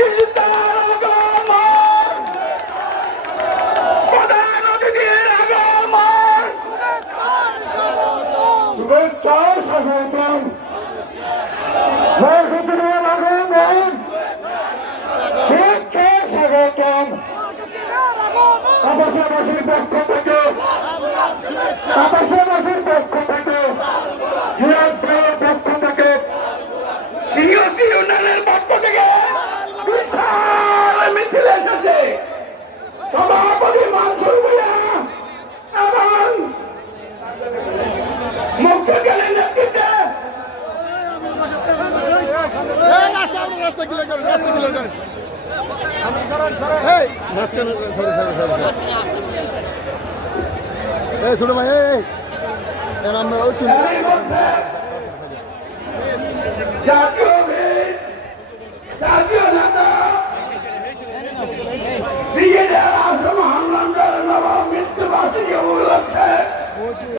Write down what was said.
মুক্তিযোদ্ধার আগমন, প্রধান অতিথির আগমন, শুভেচ্ছা স্বাগতম, মহাসচিবের আগমন, শুভেচ্ছা স্বাগতম। আবাসবাসীর পক্ষ থেকে আবাসবাসীর পক্ষ থেকে পক্ষ থেকে সিওসি ইউনিয়নের পক্ষ থেকে বিশাল মিছিল এসেছে। সভাপতি মানসুর ভূঁইয়া এবং মুখ্য জ্ঞানের নেতৃত্বে ছোট ভাই আমরা জাতীয়